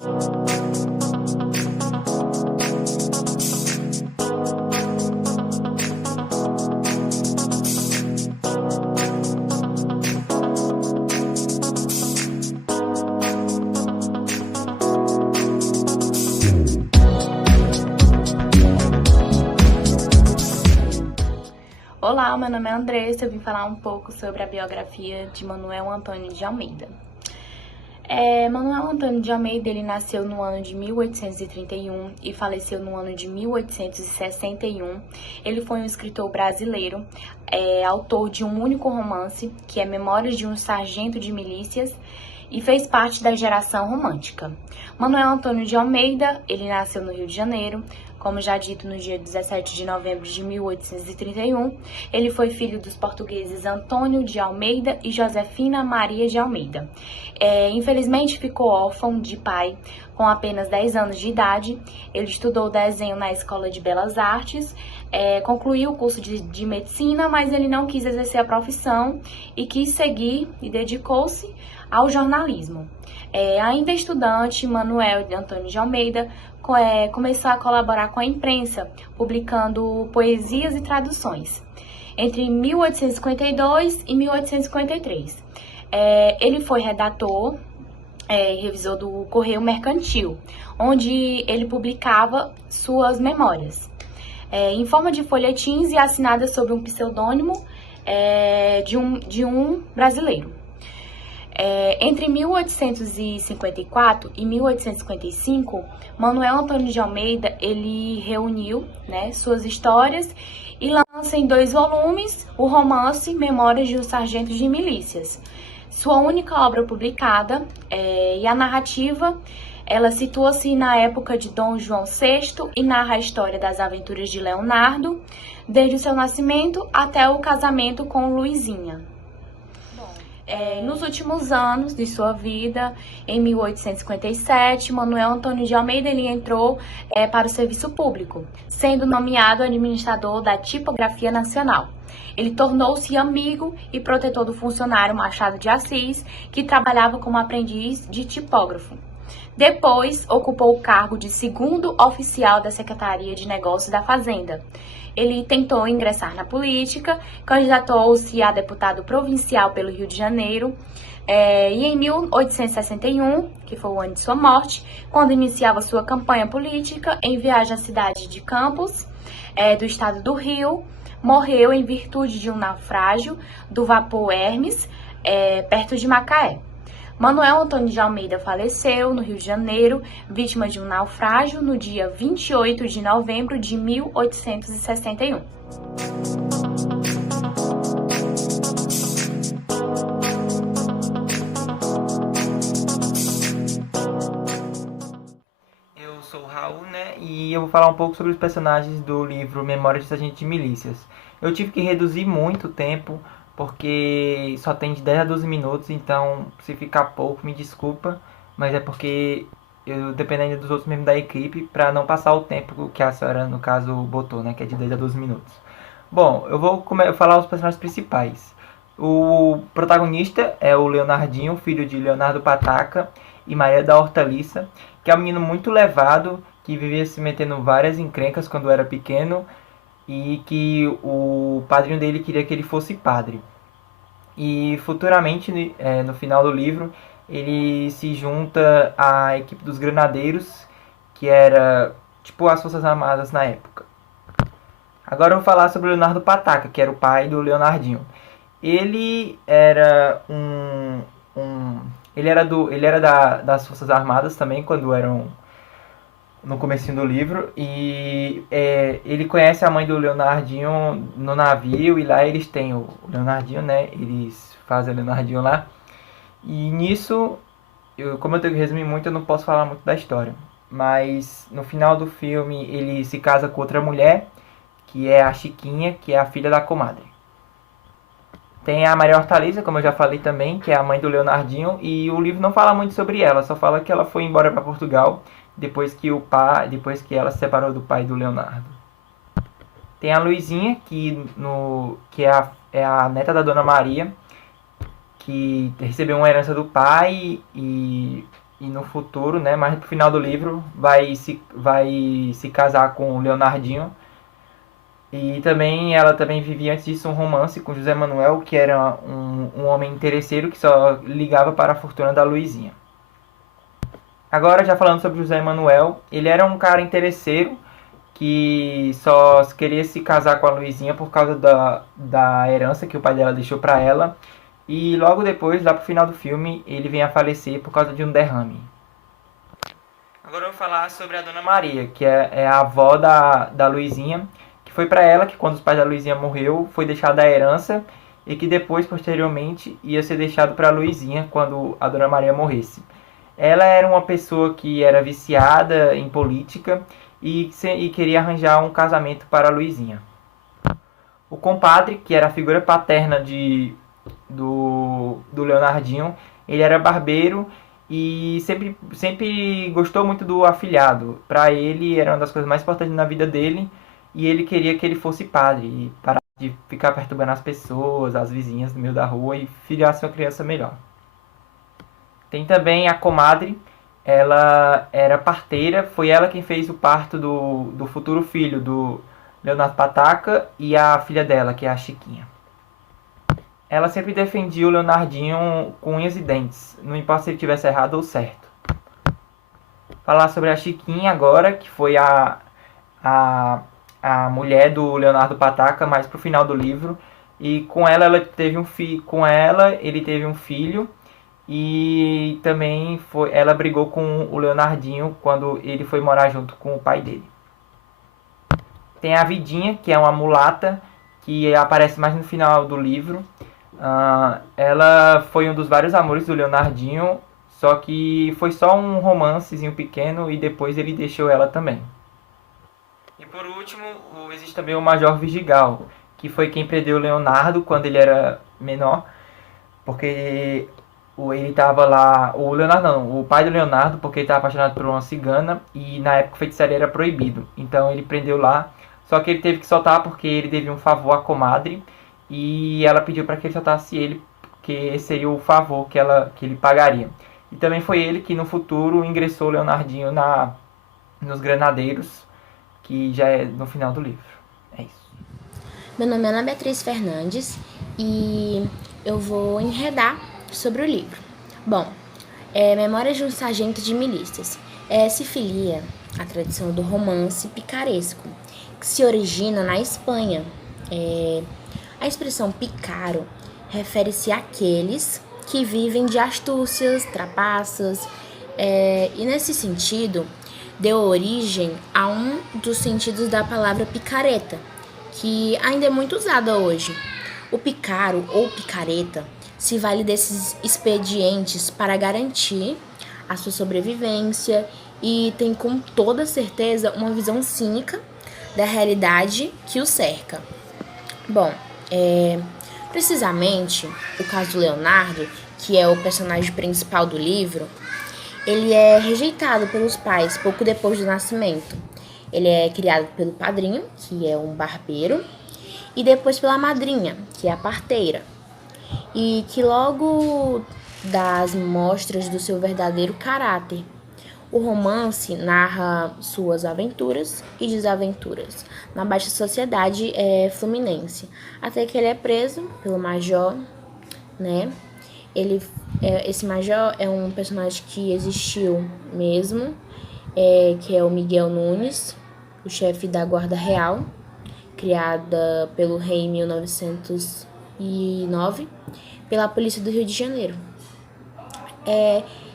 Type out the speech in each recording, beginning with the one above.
Olá, meu nome é Andressa, eu vim falar um pouco sobre a biografia de Manuel Antônio de Almeida. Manuel Antônio de Almeida, ele nasceu no ano de 1831 e faleceu no ano de 1861. Ele foi um escritor brasileiro, autor de um único romance, que é Memórias de um Sargento de Milícias, e fez parte da geração romântica. Manuel Antônio de Almeida, ele nasceu no Rio de Janeiro, como já dito, no dia 17 de novembro de 1831. Ele foi filho dos portugueses Antônio de Almeida e Josefina Maria de Almeida. Infelizmente, ficou órfão de pai com apenas 10 anos de idade. Ele estudou desenho na Escola de Belas Artes, concluiu o curso de medicina, mas ele não quis exercer a profissão e quis seguir e dedicou-se ao jornalismo. Ainda estudante, Manuel Antônio de Almeida começou a colaborar com a imprensa, publicando poesias e traduções. Entre 1852 e 1853, ele foi redator e revisor do Correio Mercantil, onde ele publicava suas memórias, em forma de folhetins e assinadas sob um pseudônimo de um brasileiro. Entre 1854 e 1855, Manuel Antônio de Almeida, ele reuniu, suas histórias e lança em 2 volumes o romance Memórias de um Sargento de Milícias. Sua única obra publicada, e a narrativa, ela situa-se na época de Dom João VI e narra a história das aventuras de Leonardo, desde o seu nascimento até o casamento com Luizinha. Nos últimos anos de sua vida, em 1857, Manuel Antônio de Almeida ele entrou para o serviço público, sendo nomeado administrador da Tipografia Nacional. Ele tornou-se amigo e protetor do funcionário Machado de Assis, que trabalhava como aprendiz de tipógrafo. Depois, ocupou o cargo de 2º oficial da Secretaria de Negócios da Fazenda. Ele tentou ingressar na política, candidatou-se a deputado provincial pelo Rio de Janeiro, e em 1861, que foi o ano de sua morte, quando iniciava sua campanha política em viagem à cidade de Campos, do estado do Rio, morreu em virtude de um naufrágio do vapor Hermes, perto de Macaé. Manuel Antônio de Almeida faleceu no Rio de Janeiro, vítima de um naufrágio, no dia 28 de novembro de 1861. Eu sou o Raul, e eu vou falar um pouco sobre os personagens do livro Memórias de Sargento de Milícias. Eu tive que reduzir muito o tempo, porque só tem de 10 a 12 minutos, então se ficar pouco, me desculpa, mas é porque eu dependo ainda dos outros membros da equipe para não passar o tempo que a senhora, no caso, botou, que é de 10 a 12 minutos. Bom, eu vou falar os personagens principais. O protagonista é o Leonardinho, filho de Leonardo Pataca e Maria da Hortaliça, que é um menino muito levado, que vivia se metendo em várias encrencas quando era pequeno, e que o padrinho dele queria que ele fosse padre. E futuramente, no final do livro, ele se junta à equipe dos granadeiros, que era tipo as Forças Armadas na época. Agora eu vou falar sobre o Leonardo Pataca, que era o pai do Leonardinho. Ele era ele era das Forças Armadas também, quando eram no comecinho do livro, e ele conhece a mãe do Leonardinho no navio, e lá eles têm o Leonardinho, eles fazem o Leonardinho lá, e nisso, como eu tenho que resumir muito, eu não posso falar muito da história, mas no final do filme ele se casa com outra mulher, que é a Chiquinha, que é a filha da comadre. Tem a Maria Hortaliça, como eu já falei também, que é a mãe do Leonardinho, e o livro não fala muito sobre ela, só fala que ela foi embora para Portugal depois que ela se separou do pai do Leonardo. Tem a Luizinha, que é a neta da Dona Maria, que recebeu uma herança do pai e e no futuro, né, mais pro final do livro, vai se casar com o Leonardinho. E também ela também vivia antes disso um romance com José Manuel, que era um homem interesseiro que só ligava para a fortuna da Luizinha. Agora, já falando sobre José Manuel, ele era um cara interesseiro que só queria se casar com a Luizinha por causa da herança que o pai dela deixou para ela. E logo depois, lá pro final do filme, ele vem a falecer por causa de um derrame. Agora eu vou falar sobre a Dona Maria, que é a avó da Luizinha, que foi para ela que quando os pais da Luizinha morreu, foi deixada a herança e que depois, posteriormente, ia ser deixado para a Luizinha quando a Dona Maria morresse. Ela era uma pessoa que era viciada em política e queria arranjar um casamento para a Luizinha. O compadre, que era a figura paterna do Leonardinho, ele era barbeiro e sempre gostou muito do afilhado. Para ele era uma das coisas mais importantes na vida dele e ele queria que ele fosse padre e parar de ficar perturbando as pessoas, as vizinhas no meio da rua e filiasse uma criança melhor. Tem também a comadre, ela era parteira, foi ela quem fez o parto do futuro filho do Leonardo Pataca e a filha dela, que é a Chiquinha. Ela sempre defendia o Leonardinho com unhas e dentes, não importa se ele tivesse errado ou certo. Falar sobre a Chiquinha agora, que foi a, a mulher do Leonardo Pataca, mais pro final do livro. E com ela teve um filho, com ela ele teve um filho. E também ela brigou com o Leonardinho quando ele foi morar junto com o pai dele. Tem a Vidinha, que é uma mulata, que aparece mais no final do livro. Ela foi um dos vários amores do Leonardinho, só que foi só um romancezinho pequeno e depois ele deixou ela também. E por último, existe também o Major Vigigal, que foi quem prendeu o Leonardo quando ele era menor, porque ele tava lá, o Leonardo não, o pai do Leonardo, porque ele estava apaixonado por uma cigana e na época feitiçaria era proibido. Então ele prendeu lá, só que ele teve que soltar porque ele devia um favor à comadre e ela pediu para que ele soltasse ele, porque esse seria o favor que ele pagaria. E também foi ele que no futuro ingressou o Leonardinho nos Granadeiros, que já é no final do livro. É isso. Meu nome é Ana Beatriz Fernandes e eu vou enredar sobre o livro. Bom, Memórias de um Sargento de Milícias. Se filia à tradição do romance picaresco, que se origina na Espanha. A expressão picaro refere-se àqueles que vivem de astúcias, trapaças, e nesse sentido deu origem a um dos sentidos da palavra picareta, que ainda é muito usada hoje. O picaro ou picareta se vale desses expedientes para garantir a sua sobrevivência e tem com toda certeza uma visão cínica da realidade que o cerca. Bom, precisamente o caso do Leonardo, que é o personagem principal do livro, ele é rejeitado pelos pais pouco depois do nascimento. Ele é criado pelo padrinho, que é um barbeiro, e depois pela madrinha, que é a parteira, e que logo dá as mostras do seu verdadeiro caráter. O romance narra suas aventuras e desaventuras na baixa sociedade fluminense, até que ele é preso pelo major, né? Esse major é um personagem que existiu mesmo, que é o Miguel Nunes, o chefe da Guarda Real, criada pelo rei em 1909, pela Polícia do Rio de Janeiro.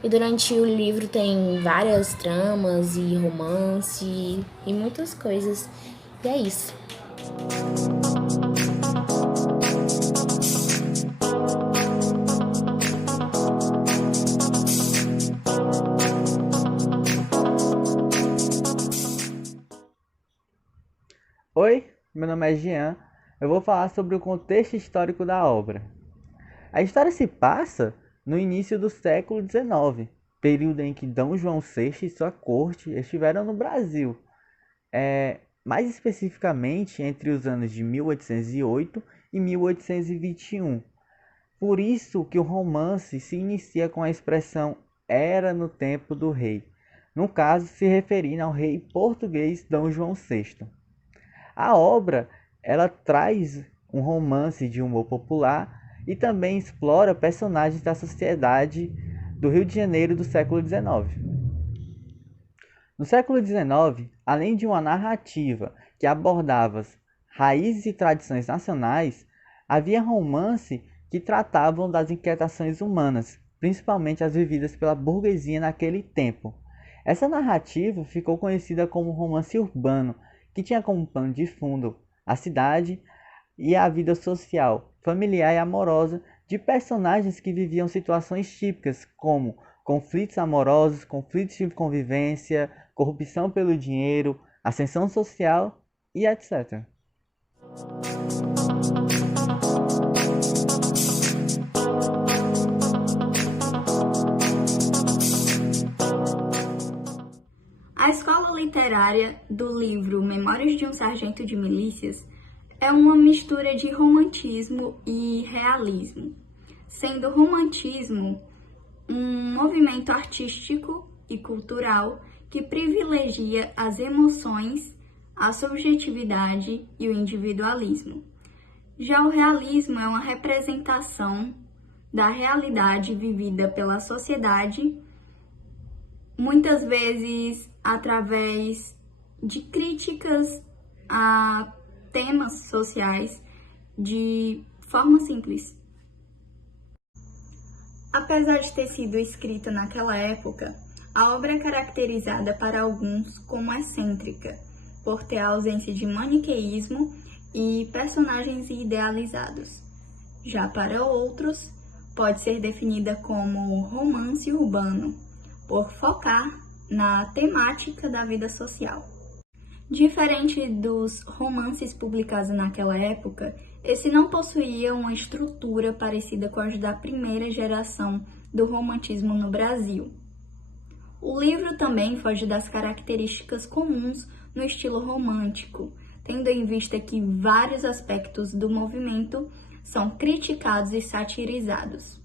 E durante o livro tem várias tramas e romance e muitas coisas. E é isso. Oi, meu nome é Jean. Eu vou falar sobre o contexto histórico da obra. A história se passa no início do século XIX, período em que D. João VI e sua corte estiveram no Brasil, mais especificamente entre os anos de 1808 e 1821. Por isso que o romance se inicia com a expressão era no tempo do rei, no caso se referindo ao rei português Dom João VI. A obra ela traz um romance de humor popular e também explora personagens da sociedade do Rio de Janeiro do século XIX. No século XIX, além de uma narrativa que abordava raízes e tradições nacionais, havia romance que tratavam das inquietações humanas, principalmente as vividas pela burguesia naquele tempo. Essa narrativa ficou conhecida como romance urbano, que tinha como pano de fundo a cidade e a vida social, familiar e amorosa de personagens que viviam situações típicas como conflitos amorosos, conflitos de convivência, corrupção pelo dinheiro, ascensão social e etc. A escola literária do livro Memórias de um Sargento de Milícias é uma mistura de romantismo e realismo, sendo o romantismo um movimento artístico e cultural que privilegia as emoções, a subjetividade e o individualismo. Já o realismo é uma representação da realidade vivida pela sociedade, muitas vezes através de críticas a temas sociais de forma simples. Apesar de ter sido escrita naquela época, a obra é caracterizada para alguns como excêntrica, por ter a ausência de maniqueísmo e personagens idealizados. Já para outros, pode ser definida como romance urbano, por focar na temática da vida social. Diferente dos romances publicados naquela época, esse não possuía uma estrutura parecida com a da primeira geração do romantismo no Brasil. O livro também foge das características comuns no estilo romântico, tendo em vista que vários aspectos do movimento são criticados e satirizados.